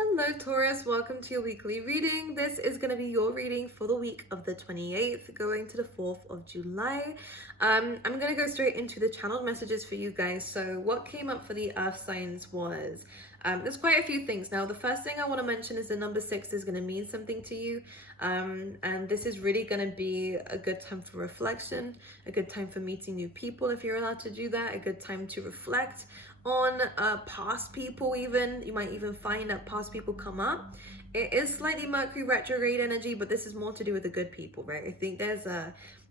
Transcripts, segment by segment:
Hello Taurus, welcome to your weekly reading. This is going to be your reading for the week of the 28th going to the 4th of July. I'm going to go straight into the channeled messages for you guys. So what came up for the earth signs was, there's quite a few things. Now the first thing I want to mention is the number 6 is going to mean something to you. And this is really going to be a good time for reflection, a good time for meeting new people if you're allowed to do that, a good time to reflect on past people. Even you might even find that past people come up. It is slightly Mercury retrograde energy, but this is more to do with the good people, right? I think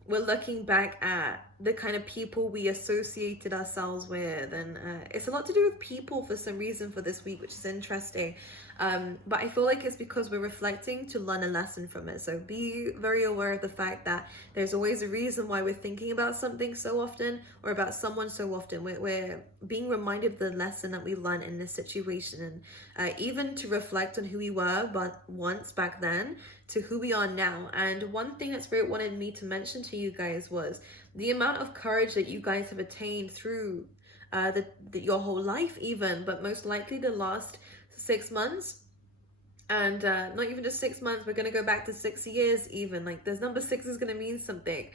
we're looking back at the kind of people we associated ourselves with, and it's a lot to do with people for some reason for this week, which is interesting. But I feel like it's because we're reflecting to learn a lesson from it. So be very aware of the fact that there's always a reason why we're thinking about something so often or about someone so often. We're being reminded of the lesson that we learned in this situation, and even to reflect on who we were but once back then to who we are now. And one thing that Spirit wanted me to mention to you guys was the amount of courage that you guys have attained through your whole life even, but most likely the last 6 months. And not even just 6 months, we're going to go back to 6 years even. Like this number 6 is going to mean something,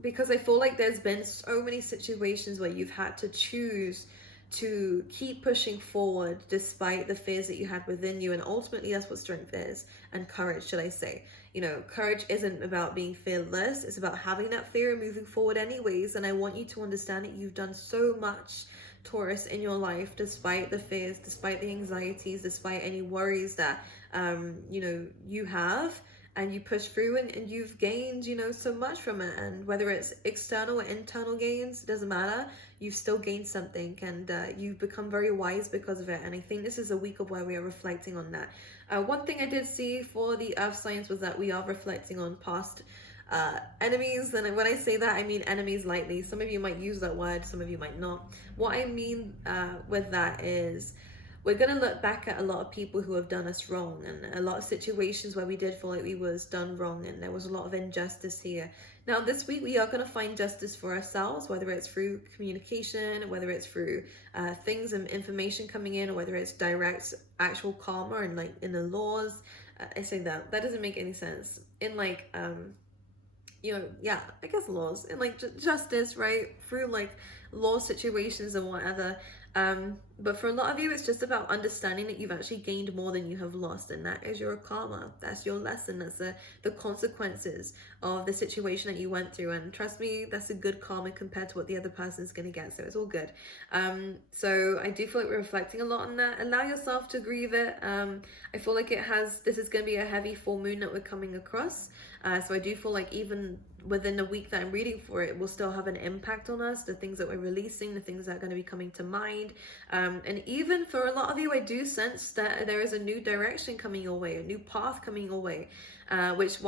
because I feel like there's been so many situations where you've had to choose to keep pushing forward despite the fears that you had within you. And ultimately that's what strength is, and courage, should I say. You know, courage isn't about being fearless, it's about having that fear and moving forward anyways. And I want you to understand that you've done so much, Taurus, in your life, despite the fears, despite the anxieties, despite any worries that you have, and you push through, and you've gained so much from it. And whether it's external or internal gains, it doesn't matter, you've still gained something, and you've become very wise because of it. And I think this is a week of where we are reflecting on that. One thing I did see for the earth signs was that we are reflecting on past enemies. And when I say that, I mean enemies lightly. Some of you might use that word, some of you might not. What I mean with that is we're going to look back at a lot of people who have done us wrong, and a lot of situations where we did feel like we was done wrong and there was a lot of injustice here. Now this week we are going to find justice for ourselves, whether it's through communication, whether it's through things and information coming in, or whether it's direct actual karma and like in the laws. I say that doesn't make any sense in like I guess laws and like justice, right? Through like law situations and whatever. But for a lot of you, it's just about understanding that you've actually gained more than you have lost, and that is your karma. That's your lesson. That's the consequences of the situation that you went through. And trust me, that's a good karma compared to what the other person's going to get. So it's all good. So I do feel like we're reflecting a lot on that. Allow yourself to grieve it. I feel like this is going to be a heavy full moon that we're coming across. So I do feel like even within the week that I'm reading for, it will still have an impact on us, the things that we're releasing, the things that are going to be coming to mind. And even for a lot of you, I do sense that there is a new direction coming your way, a new path coming your way, which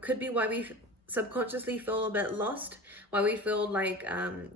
could be why we subconsciously feel a bit lost, why we feel like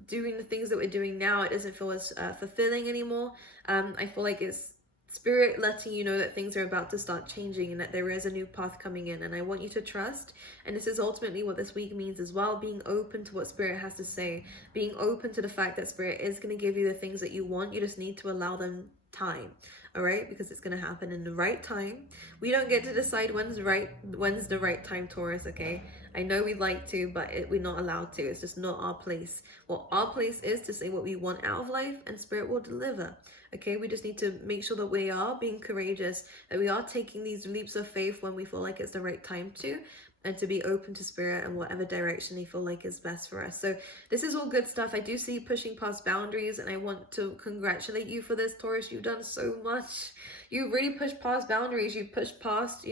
doing the things that we're doing now, it doesn't feel as fulfilling anymore. I feel like it's Spirit letting you know that things are about to start changing and that there is a new path coming in. And I want you to trust, and this is ultimately what this week means as well, being open to what Spirit has to say, being open to the fact that Spirit is going to give you the things that you want. You just need to allow them time, all right? Because it's going to happen in the right time. We don't get to decide when's the right time, Taurus, okay? I know we'd like to, but we're not allowed to. It's just not our place. Well, our place is to say what we want out of life, and Spirit will deliver. Okay, we just need to make sure that we are being courageous, that we are taking these leaps of faith when we feel like it's the right time to, and to be open to Spirit and whatever direction they feel like is best for us. So this is all good stuff. I do see you pushing past boundaries, and I want to congratulate you for this, Taurus. You've done so much. You really pushed past boundaries. You've pushed past,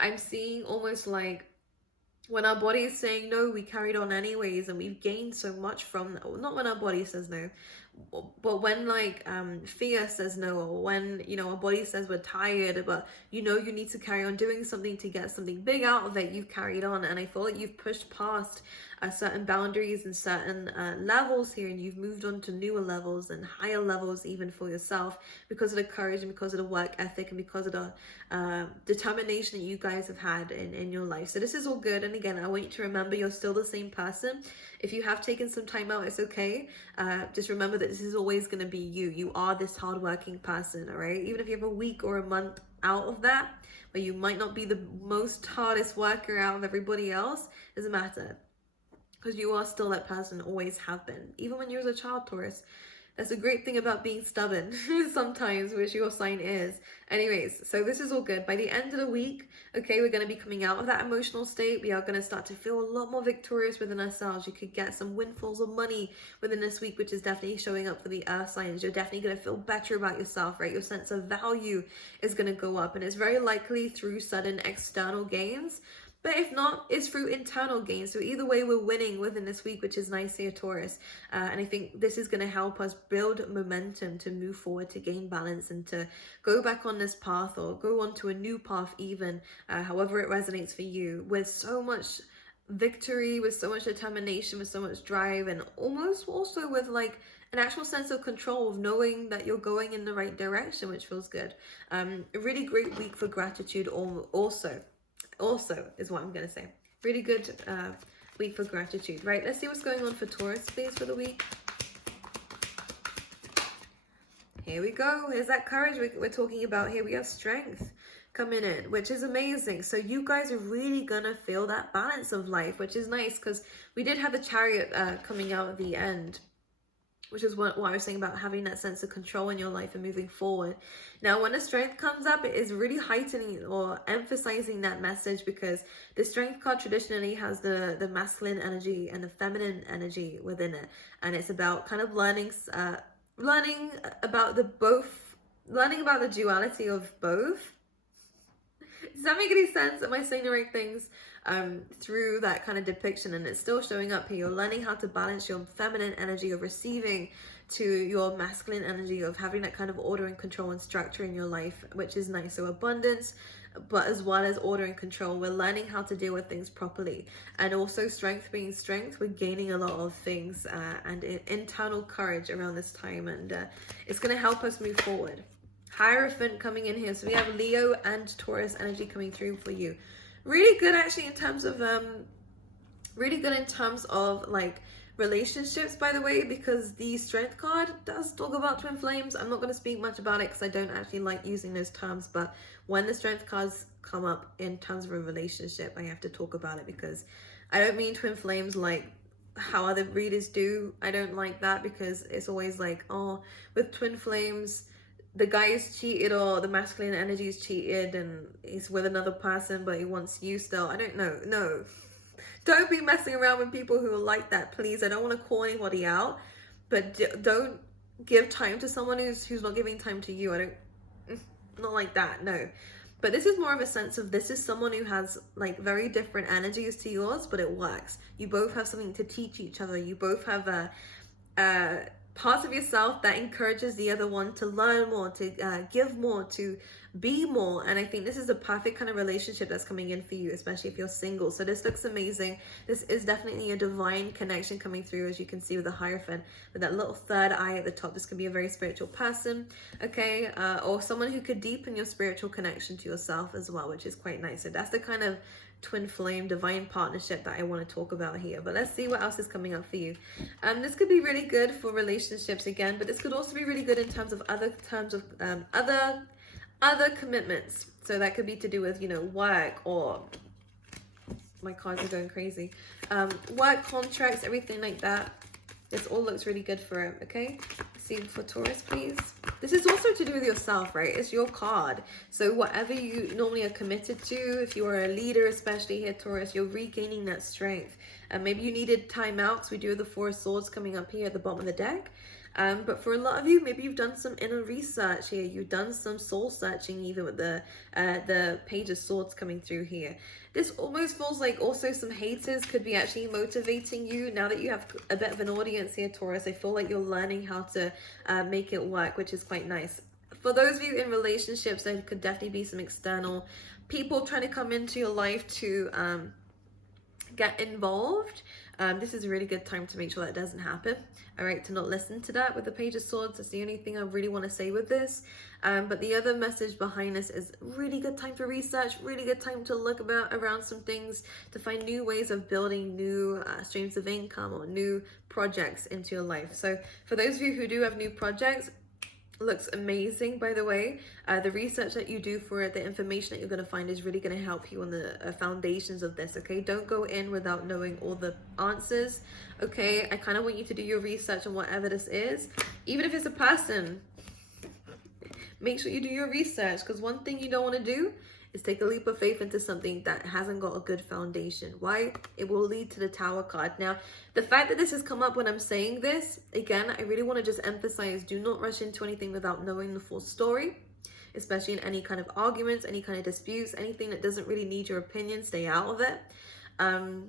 I'm seeing almost like when our body is saying no, we carried on anyways, and we've gained so much from that. Not when our body says no, but when like fear says no, or when our body says we're tired, but you need to carry on doing something to get something big out of it, you've carried on. And I feel like you've pushed past certain boundaries and certain levels here, and you've moved on to newer levels and higher levels even for yourself, because of the courage and because of the work ethic and because of the determination that you guys have had in your life. So this is all good. And again, I want you to remember you're still the same person. If you have taken some time out, it's okay. Just remember that that this is always going to be you. You are this hardworking person, all right? Even if you have a week or a month out of that, where you might not be the most hardest worker out of everybody else, doesn't matter. Because you are still that person, always have been. Even when you was a child, Taurus. That's a great thing about being stubborn sometimes, which your sign is. Anyways, so this is all good. By the end of the week, okay, we're going to be coming out of that emotional state. We are going to start to feel a lot more victorious within ourselves. You could get some windfalls of money within this week, which is definitely showing up for the earth signs. You're definitely going to feel better about yourself, right? Your sense of value is going to go up, and it's very likely through sudden external gains. But if not, it's through internal gains. So either way, we're winning within this week, which is nice here, Taurus. And I think this is going to help us build momentum to move forward, to gain balance, and to go back on this path, or go on to a new path even, however it resonates for you, with so much victory, with so much determination, with so much drive, and almost also with like an actual sense of control, of knowing that you're going in the right direction, which feels good. A really great week for gratitude also is what I'm going to say. Really good week for gratitude. Right, let's see what's going on for Taurus, please, for the week. Here we go. Here's that courage we're talking about here. We have strength coming in, which is amazing. So you guys are really going to feel that balance of life, which is nice, because we did have the Chariot coming out at the end, which is what I was saying about having that sense of control in your life and moving forward. Now, when the strength comes up, it is really heightening or emphasizing that message, because the strength card traditionally has the masculine energy and the feminine energy within it. And it's about kind of learning about the duality of both. Does that make any sense? Am I saying the right things through that kind of depiction? And it's still showing up here. You're learning how to balance your feminine energy of receiving to your masculine energy of having that kind of order and control and structure in your life, which is nice. So abundance, but as well as order and control. We're learning how to deal with things properly. And also strength being strength, we're gaining a lot of things and internal courage around this time. And it's going to help us move forward. Hierophant coming in here. So we have Leo and Taurus energy coming through for you. Really good actually in terms of like relationships, by the way, because the strength card does talk about twin flames. I'm not going to speak much about it because I don't actually like using those terms, but when the strength cards come up in terms of a relationship, I have to talk about it, because I don't mean twin flames like how other readers do. I don't like that, because it's always like, oh, with twin flames, the guy is cheated, or the masculine energy is cheated and he's with another person but he wants you still. I don't know. No, don't be messing around with people who are like that, please. I don't want to call anybody out, but don't give time to someone who's not giving time to you. Not like that, no. But this is more of a sense of, this is someone who has like very different energies to yours, but it works. You both have something to teach each other. You both have a parts of yourself that encourages the other one to learn more, to give more, to be more. And I think this is the perfect kind of relationship that's coming in for you, especially if you're single. So this looks amazing. This is definitely a divine connection coming through, as you can see with the Hierophant, with that little third eye at the top. This could be a very spiritual person, okay, or someone who could deepen your spiritual connection to yourself as well, which is quite nice. So that's the kind of twin flame divine partnership that I want to talk about here. But let's see what else is coming up for you. This could be really good for relationships again, but this could also be really good in terms of other commitments. So that could be to do with, you know, work, or my cards are going crazy, work, contracts, everything like that. This all looks really good for him, okay? See for Taurus, please. This is also to do with yourself, right? It's your card. So whatever you normally are committed to, if you are a leader, especially here, Taurus, you're regaining that strength. And maybe you needed time out, because we do have the Four of Swords coming up here at the bottom of the deck. But for a lot of you, maybe you've done some inner research here. You've done some soul searching, even with the Page of Swords coming through here. This almost feels like also some haters could be actually motivating you. Now that you have a bit of an audience here, Taurus, I feel like you're learning how to make it work, which is quite nice. For those of you in relationships, there could definitely be some external people trying to come into your life to get involved. This is a really good time to make sure that doesn't happen. All right, to not listen to that with the Page of Swords. That's the only thing I really want to say with this. But the other message behind this is really good time for research, really good time to look around some things, to find new ways of building new streams of income or new projects into your life. So for those of you who do have new projects, looks amazing, by the way. The research that you do for it, the information that you're going to find is really going to help you on the foundations of this, okay? Don't go in without knowing all the answers, okay? I kind of want you to do your research on whatever this is. Even if it's a person, make sure you do your research, because one thing you don't want to do is take a leap of faith into something that hasn't got a good foundation. Why? It will lead to the Tower card. Now, the fact that this has come up when I'm saying this, again, I really want to just emphasize, do not rush into anything without knowing the full story, especially in any kind of arguments, any kind of disputes, anything that doesn't really need your opinion, stay out of it. And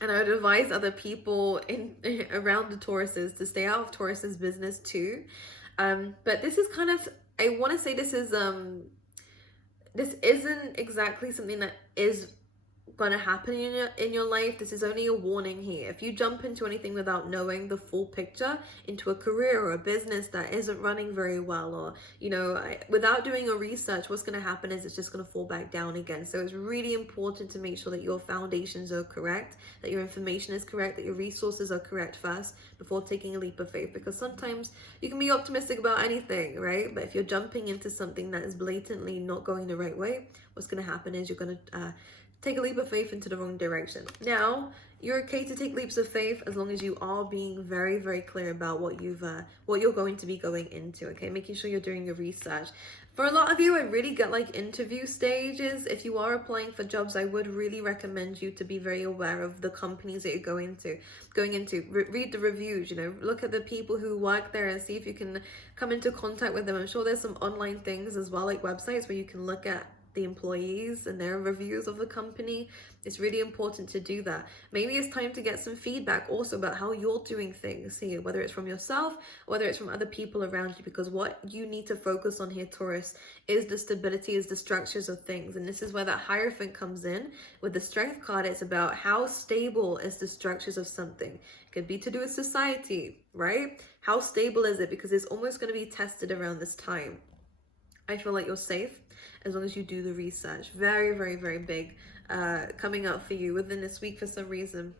I would advise other people around the Tauruses to stay out of Taurus's business too. But this is kind of, I want to say this isn't exactly something that is gonna happen in your life. This is only a warning here. If you jump into anything without knowing the full picture, into a career or a business that isn't running very well, or without doing your research, what's gonna happen is it's just gonna fall back down again. So it's really important to make sure that your foundations are correct, that your information is correct, that your resources are correct first before taking a leap of faith, because sometimes you can be optimistic about anything, right? But if you're jumping into something that is blatantly not going the right way, what's going to happen is you're going to take a leap of faith into the wrong direction. Now, you're okay to take leaps of faith as long as you are being very, very clear about what you're going to be going into, okay? Making sure you're doing your research. For a lot of you, I really get like interview stages. If you are applying for jobs, I would really recommend you to be very aware of the companies that you're going into. Read the reviews, look at the people who work there and see if you can come into contact with them. I'm sure there's some online things as well, like websites where you can look at the employees and their reviews of the company. It's really important to do that. Maybe it's time to get some feedback also about how you're doing things here, whether it's from yourself, whether it's from other people around you, because what you need to focus on here, Taurus, is the stability, is the structures of things. And this is where that Hierophant comes in. With the Strength card, it's about how stable is the structures of something. It could be to do with society, right? How stable is it? Because it's almost going to be tested around this time. I feel like you're safe as long as you do the research. Very, very, very big coming up for you within this week for some reason.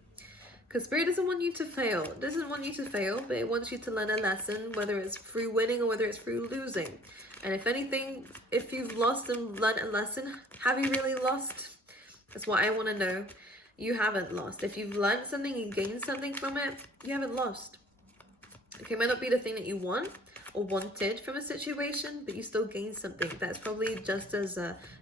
Because Spirit doesn't want you to fail. It doesn't want you to fail, but it wants you to learn a lesson, whether it's through winning or whether it's through losing. And if anything, if you've lost and learned a lesson, have you really lost? That's what I want to know. You haven't lost. If you've learned something, you gained something from it, you haven't lost. Okay, it might not be the thing that you want or wanted from a situation, but you still gained something that's probably just as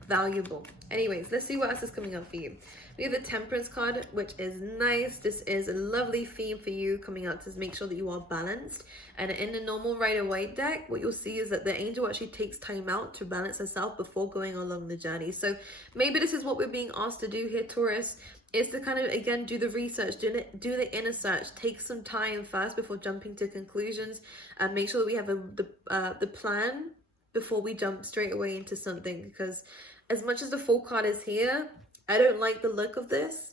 valuable. Anyways, let's see what else is coming up for you. We have the Temperance card, which is nice. This is a lovely theme for you coming out to make sure that you are balanced. And in the normal Rider-Waite deck, what you'll see is that the angel actually takes time out to balance herself before going along the journey. So maybe this is what we're being asked to do here, Taurus, is to kind of, again, do the research, do the inner search, take some time first before jumping to conclusions, and make sure that we have the plan before we jump straight away into something. Because as much as the Fool card is here, I don't like the look of this.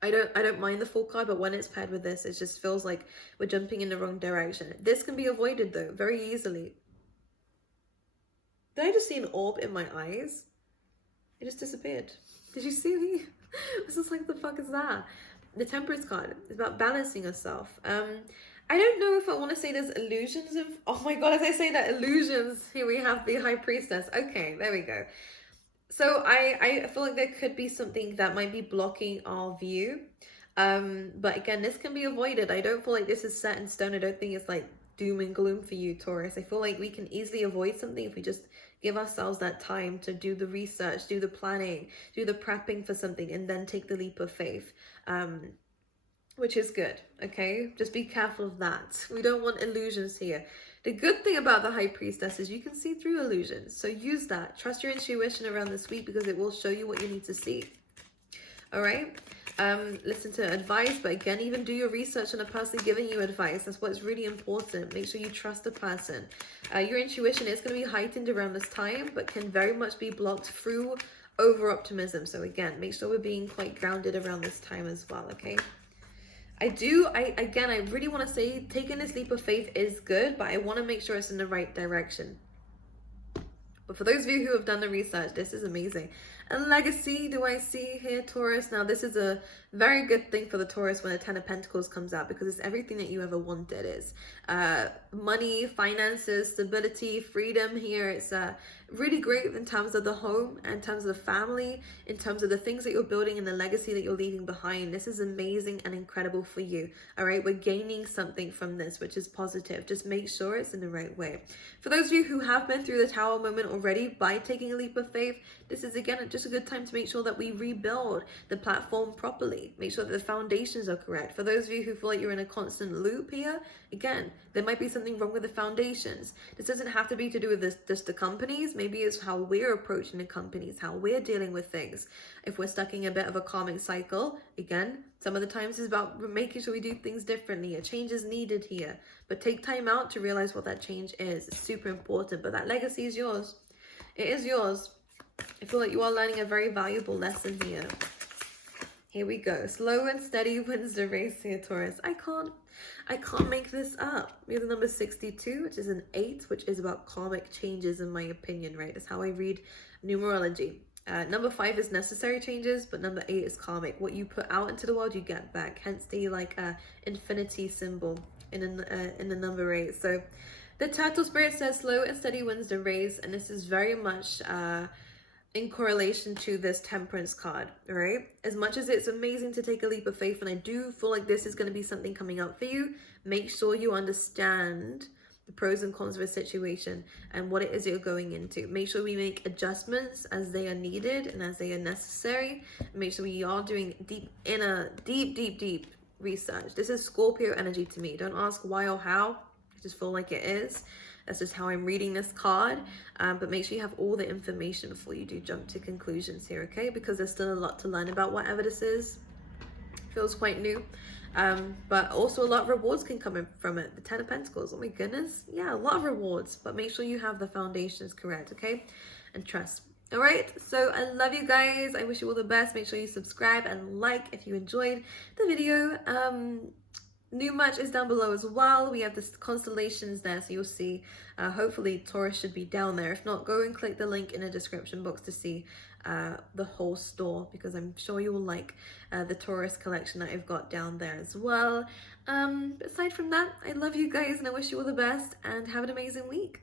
I don't mind the Fool card, but when it's paired with this, it just feels like we're jumping in the wrong direction. This can be avoided though, very easily. Did I just see an orb in my eyes? It just disappeared. Did you see me? I was just like, the fuck is that? The Temperance card is about balancing yourself. I don't know if I want to say there's illusions of, oh my god, as I say that, illusions, here we have the High Priestess. Okay, there we go. So I feel like there could be something that might be blocking our view. But again, this can be avoided. I don't feel like this is set in stone. I don't think it's like doom and gloom for you, Taurus. I feel like we can easily avoid something if we just give ourselves that time to do the research, do the planning, do the prepping for something, and then take the leap of faith, which is good, okay? Just be careful of that. We don't want illusions here. The good thing about the High Priestess is you can see through illusions. So use that. Trust your intuition around this week because it will show you what you need to see. All right? Listen to advice, but again, even do your research on a person giving you advice. That's what's really important. Make sure you trust the person. Your intuition is going to be heightened around this time, but can very much be blocked through over optimism. So again, make sure we're being quite grounded around this time as well, okay? I really want to say taking this leap of faith is good, but I want to make sure it's in the right direction. But for those of you who have done the research, this is amazing. And legacy, do I see here, Taurus? Now, this is a very good thing for the Taurus when the Ten of Pentacles comes out, because it's everything that you ever wanted. Is money, finances, stability, freedom here. It's really great in terms of the home, in terms of the family, in terms of the things that you're building and the legacy that you're leaving behind. This is amazing and incredible for you. All right, we're gaining something from this, which is positive. Just make sure it's in the right way. For those of you who have been through the Tower moment already by taking a leap of faith, this is again just a good time to make sure that we rebuild the platform properly. Make sure that the foundations are correct. For those of you who feel like you're in a constant loop here, again, there might be something wrong with the foundations. This doesn't have to be to do with just the companies. Maybe it's how we're approaching the companies, how we're dealing with things. If we're stuck in a bit of a karmic cycle, again, some of the times it's about making sure we do things differently. A change is needed here, but take time out to realize what that change is. It's super important, but that legacy is yours. It is yours. I feel like you are learning a very valuable lesson here. Here we go. Slow and steady wins the race here, Taurus. I can't make this up. We have the number 62, which is an 8, which is about karmic changes, in my opinion, right? That's how I read numerology. Number 5 is necessary changes, but number 8 is karmic. What you put out into the world, you get back. Hence the infinity symbol in the number 8. So the turtle spirit says slow and steady wins the race, and this is very much in correlation to this temperance card. All right, as much as it's amazing to take a leap of faith, and I do feel like this is going to be something coming up for you, make sure you understand the pros and cons of a situation and what it is you're going into. Make sure we make adjustments as they are needed and as they are necessary. Make sure we are doing deep research. This is Scorpio energy to me. Don't ask why or how. I just feel like it is. That's just how I'm reading this card. But make sure you have all the information before you do jump to conclusions here, okay? Because there's still a lot to learn about whatever this is. Feels quite new. But also a lot of rewards can come in from it. The Ten of Pentacles, oh my goodness. Yeah, a lot of rewards. But make sure you have the foundations correct, okay? And trust. All right, so I love you guys. I wish you all the best. Make sure you subscribe and like if you enjoyed the video. New match is down below as well. We have the constellations there, so you'll see. Hopefully Taurus should be down there. If not, go and click the link in the description box to see the whole store, because I'm sure you will like the Taurus collection that I've got down there as well. Aside from that, I love you guys and I wish you all the best and have an amazing week.